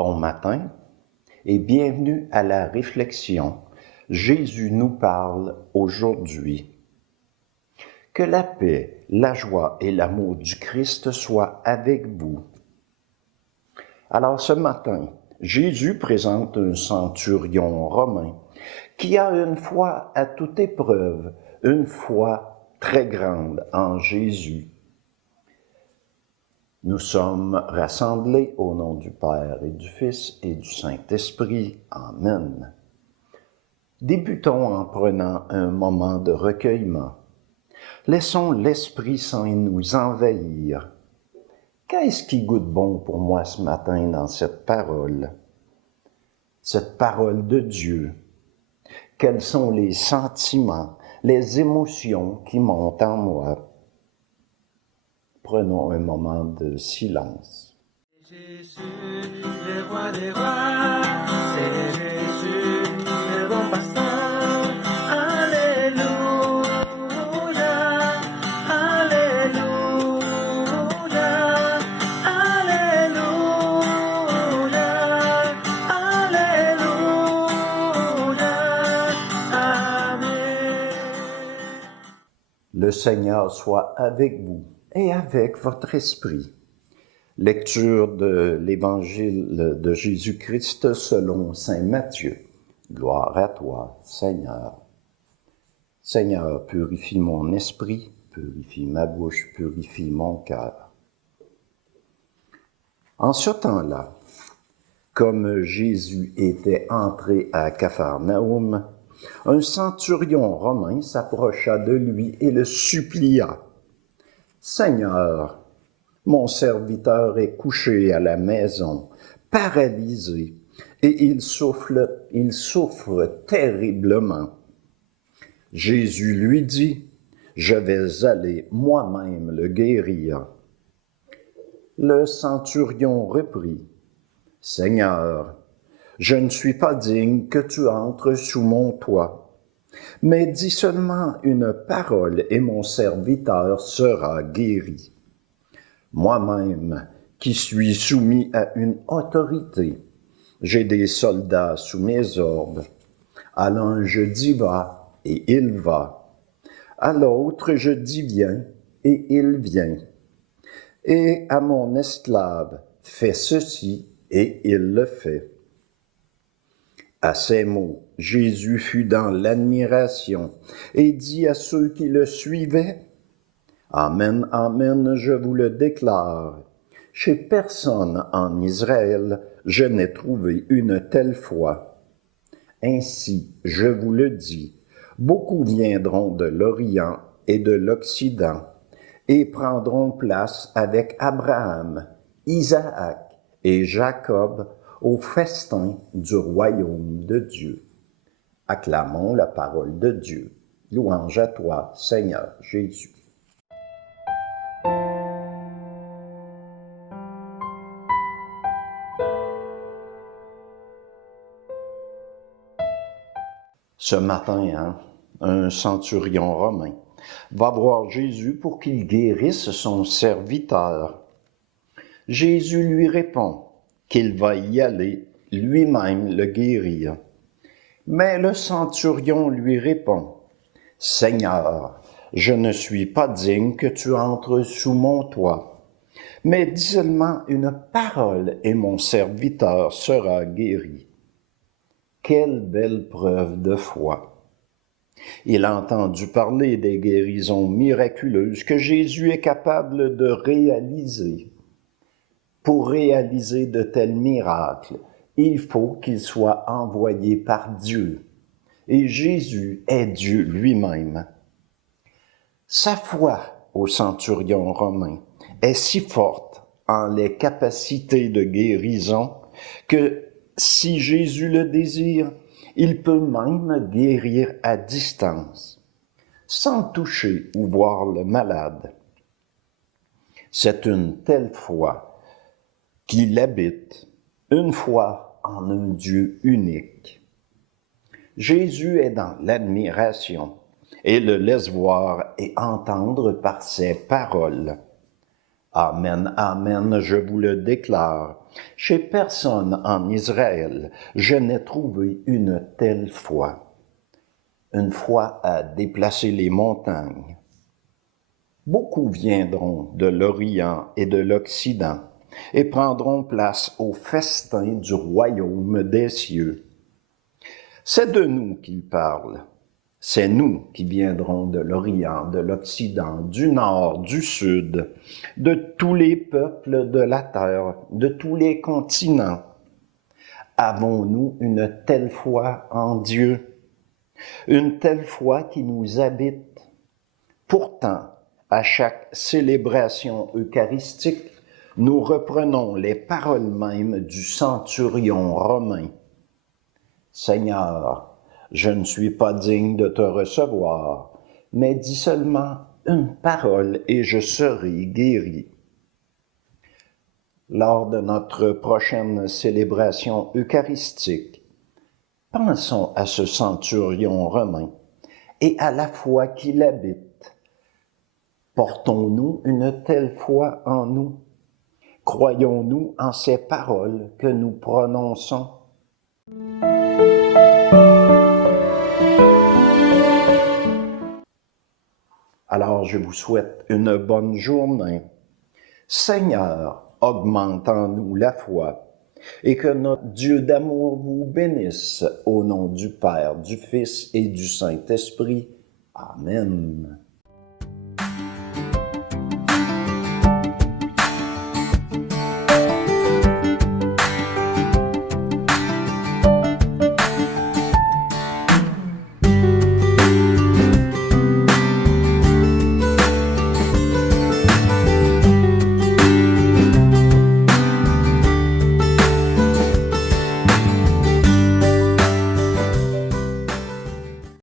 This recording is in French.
Bon matin et bienvenue à la réflexion. Jésus nous parle aujourd'hui. Que la paix, la joie et l'amour du Christ soient avec vous. Alors ce matin, Jésus présente un centurion romain qui a une foi à toute épreuve, une foi très grande en Jésus. Nous sommes rassemblés au nom du Père et du Fils et du Saint-Esprit. Amen. Débutons en prenant un moment de recueillement. Laissons l'Esprit Saint nous envahir. Qu'est-ce qui goûte bon pour moi ce matin dans cette parole? Cette parole de Dieu. Quels sont les sentiments, les émotions qui montent en moi? Prenons un moment de silence. Jésus, le roi des rois, c'est Jésus, le bon pasteur. Alléluia, Alléluia, Alléluia, Alléluia, Amen. Le Seigneur soit avec vous et avec votre esprit. Lecture de l'Évangile de Jésus-Christ selon saint Matthieu. Gloire à toi, Seigneur. Seigneur, purifie mon esprit, purifie ma bouche, purifie mon cœur. En ce temps-là, comme Jésus était entré à Capharnaüm, un centurion romain s'approcha de lui et le supplia. « Seigneur, mon serviteur est couché à la maison, paralysé, et il souffre terriblement. » Jésus lui dit, « Je vais aller moi-même le guérir. » Le centurion reprit, « Seigneur, je ne suis pas digne que tu entres sous mon toit. Mais dis seulement une parole et mon serviteur sera guéri. Moi-même, qui suis soumis à une autorité, j'ai des soldats sous mes ordres. À l'un je dis va, et il va. À l'autre je dis viens, et il vient. Et à mon esclave, fais ceci, et il le fait. » À ces mots, Jésus fut dans l'admiration et dit à ceux qui le suivaient, « Amen, amen, je vous le déclare, chez personne en Israël je n'ai trouvé une telle foi. Ainsi, je vous le dis, beaucoup viendront de l'Orient et de l'Occident et prendront place avec Abraham, Isaac et Jacob au festin du royaume de Dieu. » Acclamons la parole de Dieu. Louange à toi, Seigneur Jésus. Ce matin, un centurion romain va voir Jésus pour qu'il guérisse son serviteur. Jésus lui répond qu'il va y aller lui-même le guérir. Mais le centurion lui répond, « Seigneur, je ne suis pas digne que tu entres sous mon toit, mais dis seulement une parole et mon serviteur sera guéri. » Quelle belle preuve de foi! Il a entendu parler des guérisons miraculeuses que Jésus est capable de réaliser. Pour réaliser de tels miracles, il faut qu'il soit envoyé par Dieu. Et Jésus est Dieu lui-même. Sa foi au centurion romain est si forte en les capacités de guérison que si Jésus le désire, il peut même guérir à distance, sans toucher ou voir le malade. C'est une telle foi qu'il habite, une foi en un Dieu unique. Jésus est dans l'admiration et le laisse voir et entendre par ses paroles. Amen, amen, je vous le déclare. Chez personne en Israël, je n'ai trouvé une telle foi. Une foi à déplacer les montagnes. Beaucoup viendront de l'Orient et de l'Occident et prendront place au festin du royaume des cieux. C'est de nous qu'il parle. C'est nous qui viendrons de l'Orient, de l'Occident, du Nord, du Sud, de tous les peuples de la terre, de tous les continents. Avons-nous une telle foi en Dieu? Une telle foi qui nous habite? Pourtant, à chaque célébration eucharistique, nous reprenons les paroles mêmes du centurion romain. Seigneur, je ne suis pas digne de te recevoir, mais dis seulement une parole et je serai guéri. Lors de notre prochaine célébration eucharistique, pensons à ce centurion romain et à la foi qu'il habite. Portons-nous une telle foi en nous? Croyons-nous en ces paroles que nous prononçons? Alors je vous souhaite une bonne journée. Seigneur, augmente en nous la foi et que notre Dieu d'amour vous bénisse au nom du Père, du Fils et du Saint-Esprit. Amen.